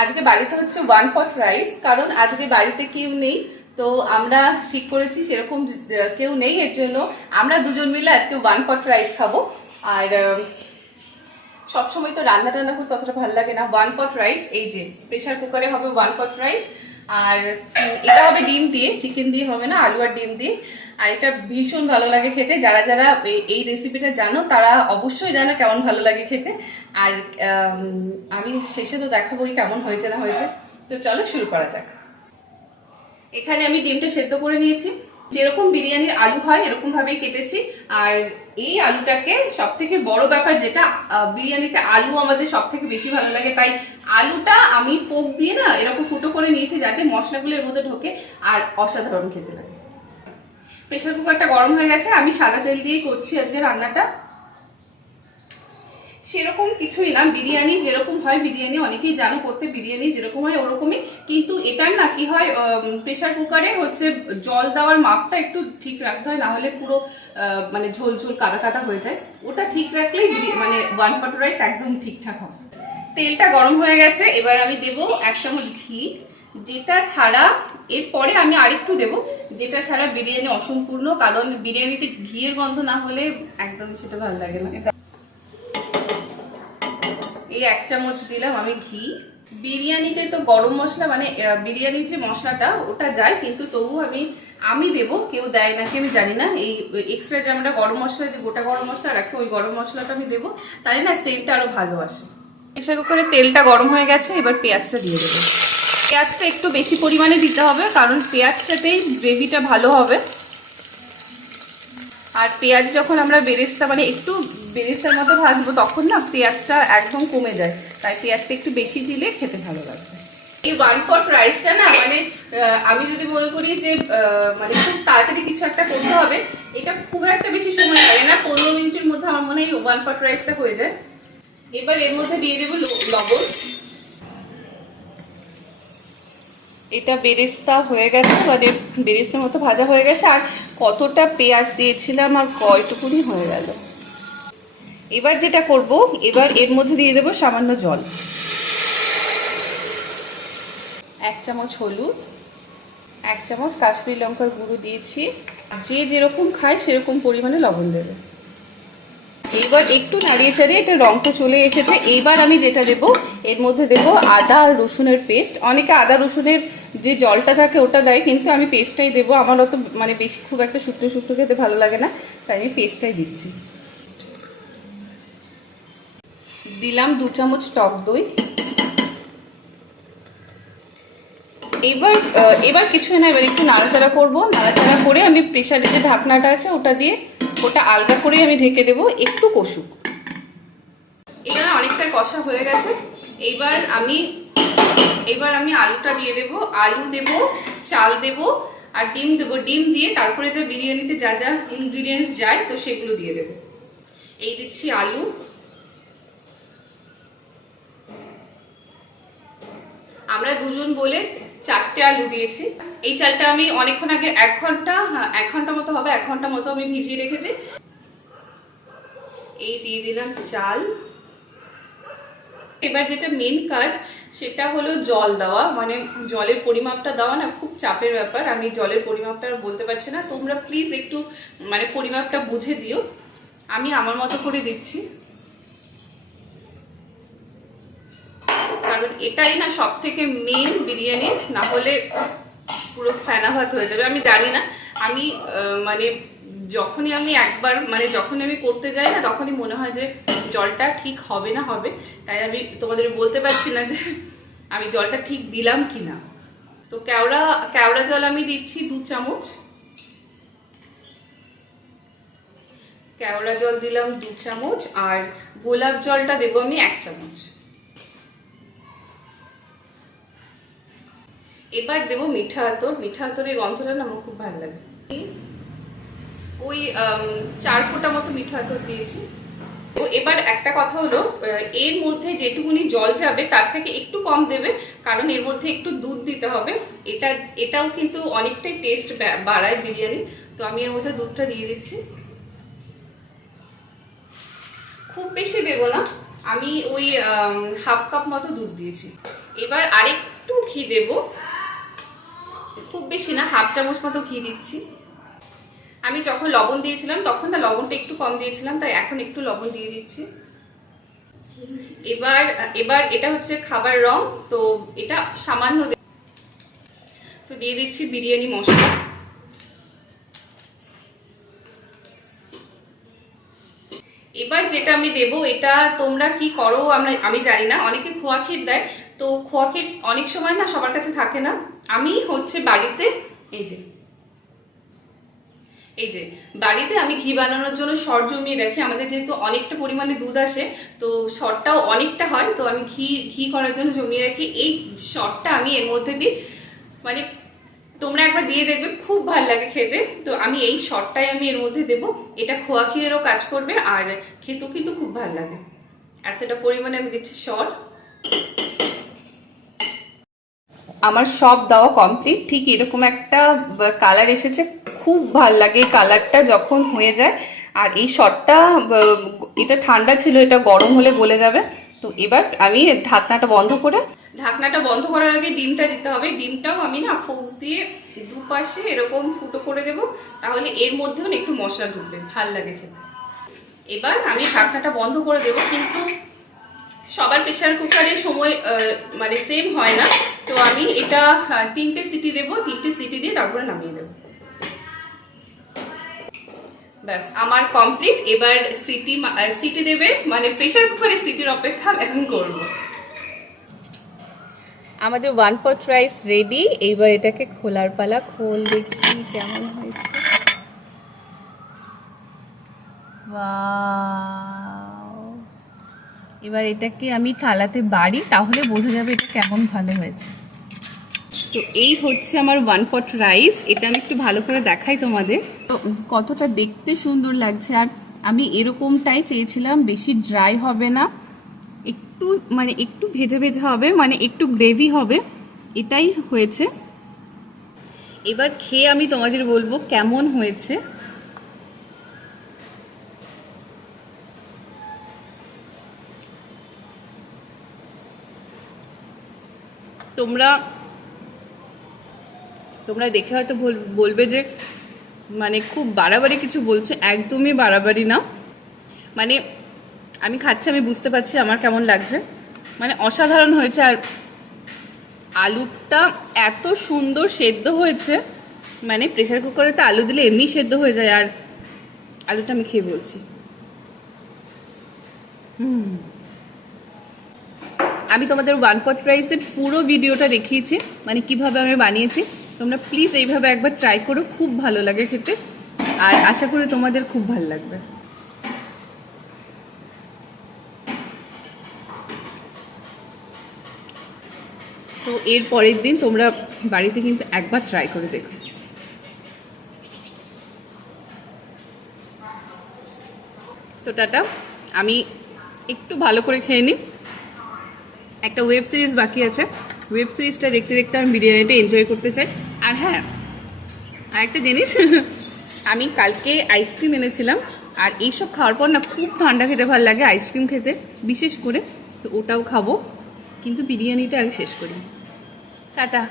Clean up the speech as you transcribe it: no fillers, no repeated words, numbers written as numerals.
আজকে বাড়িতে হচ্ছে 1 পট রাইস, কারণ আজকে বাড়িতে কেউ নেই। তো আমরা ঠিক করেছি সেরকম কেউ নেই, এর জন্য আমরা দুজন মিলে আজকে 1 পট রাইস খাবো। আর সবসময় তো রান্না টান্না করতে ততটা ভালো লাগে না। 1 পট রাইস, এই যে প্রেশার কুকারে হবে 1 পট রাইস। আর এটা হবে ডিম দিয়ে, চিকেন দিয়ে হবে না, আলু আর ডিম দিয়ে। আর এটা ভীষণ ভালো লাগে খেতে। যারা যারা এই রেসিপিটা জানো তারা অবশ্যই জানো কেমন ভালো লাগে খেতে। আর আমি শেষে তো দেখাবোই কেমন হয়েছে না হয়েছে। তো চলো শুরু করা যাক। এখানে আমি ডিমটা সেদ্ধ করে নিয়েছি, যেরকম বিরিয়ানির আলু হয় এরকম ভাবেই কেটেছি। আর এই আলুটাকে, সব থেকে বড় ব্যাপার যেটা, বিরিয়ানিতে আলু আমাদের সব থেকে বেশি ভালো লাগে, তাই আলুটা আমি ফোক দিয়ে না এরকম ফুটো করে নিয়েছি যাতে মশলাগুলো এর মধ্যে ঢোকে আর অসাধারণ খেতে লাগে। প্রেসার কুকারটা গরম হয়ে গেছে, আমি সাদা তেল দিয়েই করছি আজকে রান্নাটা। সেরকম কিছুই না, বিরিয়ানি যেরকম হয়, বিরিয়ানি অনেকেই জানো করতে, বিরিয়ানি যেরকম হয় ওরকমই। কিন্তু এটার না কি হয়, প্রেসার কুকারে হচ্ছে জল দেওয়ার মাপটা একটু ঠিক রাখতে হয়, না হলে পুরো মানে ঝোল ঝোল কাদা কাদা হয়ে যায়। ওটা ঠিক রাখলেই মানে 1 পট রাইস একদম ঠিকঠাক হবে। তেলটা গরম হয়ে গেছে, এবার আমি দেবো 1 চামচ ঘি, যেটা ছাড়া এরপরে আমি আরেকটু দেবো, যেটা ছাড়া বিরিয়ানি অসম্পূর্ণ, কারণ বিরিয়ানিতে ঘিয়ের গন্ধ না হলে একদম সেটা ভালো লাগে না। এই 1 চামচ দিলাম আমি ঘি। বিরিয়ানিতে তো গরম মশলা মানে বিরিয়ানির যে মশলাটা ওটা যায়, কিন্তু তবু আমি দেবো, কেউ দেয় নাকি আমি জানি না। এই এক্সট্রা যে আমরা গরম মশলা, যে গোটা গরম মশলা রাখি, ওই গরম মশলাটা আমি দেবো, তাই না সেন্টটা আরো ভালো আসে। প্রেসার কুকারে তেলটা গরম হয়ে গেছে, এবার পেঁয়াজটা দিয়ে দেবো। পেঁয়াজটা একটু বেশি পরিমাণে দিতে হবে, কারণ পেঁয়াজটাতেই গ্রেভিটা ভালো হবে। আর পেঁয়াজ যখন আমরা বেরেস্তা মানে একটু বেরেস্তার মতো ভাজবো, তখন না পেঁয়াজটা একদম কমে যায়, তাই পেঁয়াজটা একটু বেশি দিলে খেতে ভালো লাগবে। এই 1 পট রাইসটা না মানে আমি যদি মনে করি যে মানে খুব তাড়াতাড়ি কিছু একটা করতে হবে, এটা খুব একটা বেশি সময় লাগে না, 15 মিনিটের মধ্যে আমার মনে হয় 1 পট রাইসটা হয়ে যায়। এবার এর মধ্যে দিয়ে দেবো লবণ। এটা বেরেস্তা হয়ে গেছে, মানে বেরেস্তার মতো ভাজা হয়ে গেছে। আর কতটা পেঁয়াজ দিয়েছিলাম আর কয়টুকুনি হয়ে গেল। এবার যেটা করব, এবার এর মধ্যে দিয়ে দেবো সামান্য জল, 1 চামচ হলুদ, 1 চামচ কাশ্মীরি লঙ্কার গুঁড়ো দিয়েছি। যে যেরকম খায় সেরকম পরিমাণে লবণ দেবে। এইবার একটু নাড়িয়ে চাড়িয়ে এটা রংটা চলে এসেছে। এইবার আমি যেটা দেব, এর মধ্যে দেব আদা আর রসুনের পেস্ট। অনেকে আদা রসুনের যে জলটা থাকে ওটা দেয়, কিন্তু আমি পেস্টটাই দেবো। আমার অত মানে বেশি খুব একটা শুকনো শুকনো খেতে ভালো লাগে না, তাই আমি পেস্টটাই দিচ্ছি। দিলাম 2 চামচ টক দই। এবার কিছুই না, এবার একটু নাড়াচাড়া করবো। নাড়াচাড়া করে আমি প্রেসারের যে ঢাকনাটা আছে ওটা দিয়ে, ওটা আলগা করে আমি ঢেকে দেবো, একটু কষুক। এবার অনেকটা কষা হয়ে গেছে। এবার আমি আলুটা দিয়ে দেব, আলু দেব, চাল দেব আর ডিম দেব। ডিম দিয়ে তারপরে যে বিরিয়ানিতে যা যা ইনগ্রিডিয়েন্টস যায় তো সেগুলো দিয়ে দেব। এই দিচ্ছি আলু, আমরা দুজন বলে 4টে আলু দিয়েছি। এই চালটা আমি অনেকক্ষণ আগে 1 ঘন্টা মতো হবে, 1 ঘন্টা মতো আমি ভিজিয়ে রেখেছি। এই দিয়ে দিলাম চাল। এবার যেটা মেন কাজ সেটা হলো জল দেওয়া, মানে জলের পরিমাপটা দেওয়া না খুব চাপের ব্যাপার। আমি জলের পরিমাপটা বলতে পারছি না, তোমরা প্লিজ একটু মানে পরিমাপটা বুঝে দিও। আমি আমার মতো করে দিচ্ছি, কারণ এটাই না সব থেকে মেন বিরিয়ানি, না হলে পুরো ফেনা ভাত হয়ে যাবে। আমি জানি না, আমি মানে যখনই আমি একবার মানে যখনই আমি করতে যাই না, তখনই মনে হয় যে জলটা ঠিক হবে না হবে, তাই আমি তোমাদের বলতে পারছি না যে আমি জলটা ঠিক দিলাম কি না। তো কেওড়া জল আমি দিচ্ছি 2 চামচ। কেওড়া জল দিলাম 2 চামচ। আর গোলাপ জলটা দেবো আমি 1 চামচ। এবার দেবো মিঠা আতর। মিঠা আতরের গন্ধটা না আমার খুব ভালো লাগে। ওই 4 ফোঁটা মতো মিঠা আতর দিয়েছি। তো এবার একটা কথা হলো, এর মধ্যে যেটুকুনি জল যাবে তার থেকে একটু কম দেবে, কারণ এর মধ্যে একটু দুধ দিতে হবে। এটাও কিন্তু অনেকটাই টেস্ট বাড়ায় বিরিয়ানি। তো আমি এর মধ্যে দুধটা দিয়ে দিচ্ছি। খুব বেশি দেবো না, আমি ওই 1/2 কাপ মতো দুধ দিয়েছি। এবার আরেকটু ঘি দেব, খুব বেশি না, হাফ চামচ মতো ঘি দিচ্ছি। আমি যখন লবণ দিয়েছিলাম তখন না লবণটা একটু কম দিয়েছিলাম, তাই এখন একটু লবণ দিয়ে দিচ্ছি। এবার এবার এটা হচ্ছে খাবার রং, তো এটা সামান্য তো দিয়ে দিচ্ছি বিরিয়ানি মশলা। এবার যেটা আমি দেব, এটা তোমরা কি করো আমি জানি না, অনেকে খোয়া ক্ষীর দেয়, তো খোয়া ক্ষীর অনেক সময় না সবার কাছে থাকে না। আমি হচ্ছে বাড়িতে এই যে বাড়িতে আমি ঘি বানানোর জন্য সর জমিয়ে রাখি। আমাদের যেহেতু অনেকটা পরিমাণে দুধ আসে, তো সরটাও অনেকটা হয়, তো আমি ঘি করার জন্য জমিয়ে রাখি। এই সরটা আমি এর মধ্যে দিই, মানে তোমরা একবার দিয়ে দেখবে, খুব ভালো লাগে খেতে। তো আমি এই সরটাই আমি এর মধ্যে দেব। এটা খোয়া ক্ষীরেরও কাজ করবে আর খেতেও কিন্তু খুব ভালো লাগে। এতটা পরিমাণে আমি দিচ্ছি সর। আমার সব দেওয়া কমপ্লিট। ঠিক এরকম একটা কালার এসেছে, খুব ভাল লাগে এই কালারটা যখন হয়ে যায়। আর এই সরটা এটা ঠান্ডা ছিল, এটা গরম হলে গলে যাবে। তো এবার আমি ঢাকনাটা বন্ধ করার আগে ডিমটা দিতে হবে। ডিমটাও আমি না ফুক দিয়ে দুপাশে এরকম ফুটো করে দেব, তাহলে এর মধ্যেও একটু মশলা ঢুকবে, ভাল লাগে খেতে। এবার আমি ঢাকনাটা বন্ধ করে দেব, কিন্তু সবার প্রেসার কুকারের সময় মানে সেম হয় না, তো আমি এটা 3টে সিটি দেব। 3টে সিটি দিয়ে তারপরে নামিয়ে দেব। ব্যাস আমার কমপ্লিট। এবার সিটি দেবে, মানে প্রেসার কুকারের সিটির অপেক্ষা এখন করব। আমাদের 1 পট রাইস রেডি। এইবার এটাকে খোলার পালা। খোল দেখি কেমন হয়েছে। ওয়াও! এবার এটাকে আমি থালাতে বাড়ি, তাহলে বোঝা যাবে এটা কেমন ভালো হয়েছে। তো এই হচ্ছে আমার 1 পট রাইস। এটা আমি একটু ভালো করে দেখাই তোমাদের, তো কতটা দেখতে সুন্দর লাগছে। আর আমি এরকমটাই চেয়েছিলাম, বেশি ড্রাই হবে না, একটু মানে একটু ভেজা ভেজা হবে, মানে একটু গ্রেভি হবে, এটাই হয়েছে। এবার খেয়ে আমি তোমাদের বলবো কেমন হয়েছে। তোমরা দেখে হয়তো বলবে যে মানে খুব বাড়াবাড়ি কিছু বলছে। একদমই বাড়াবাড়ি না, মানে আমি খাচ্ছি, আমি বুঝতে পারছি আমার কেমন লাগছে, মানে অসাধারণ হয়েছে। আর আলুটা এত সুন্দর সেদ্ধ হয়েছে, মানে প্রেসার কুকারে তো আলু দিলে এমনি সেদ্ধ হয়ে যায়। আর আলুটা আমি খেয়ে বলছি, আমি তোমাদের 1 পট রাইসের পুরো ভিডিওটা দেখিয়েছি, মানে কিভাবে আমি বানিয়েছি। তোমরা প্লিজ এইভাবে একবার ট্রাই করো, খুব ভালো লাগে খেতে। আর আশা করি তোমাদের খুব ভালো লাগবে। তো এর পরের দিন তোমরা বাড়িতে কিন্তু একবার ট্রাই করে দেখো। তো টাটা, আমি একটু ভালো করে খেয়ে নিই। একটা ওয়েব সিরিজ বাকি আছে, ওয়েব সিরিজটা দেখতে দেখতে আমি বিরিয়ানিটা এনজয় করতে চাই। আর হ্যাঁ, আরেকটা জিনিস, আমি কালকে আইসক্রিম এনেছিলাম, আর এইসব খাওয়ার পর না খুব ঠান্ডা খেতে ভালো লাগে, আইসক্রিম খেতে বিশেষ করে, তো ওটাও খাবো, কিন্তু বিরিয়ানিটা আগে শেষ করি। টাটা।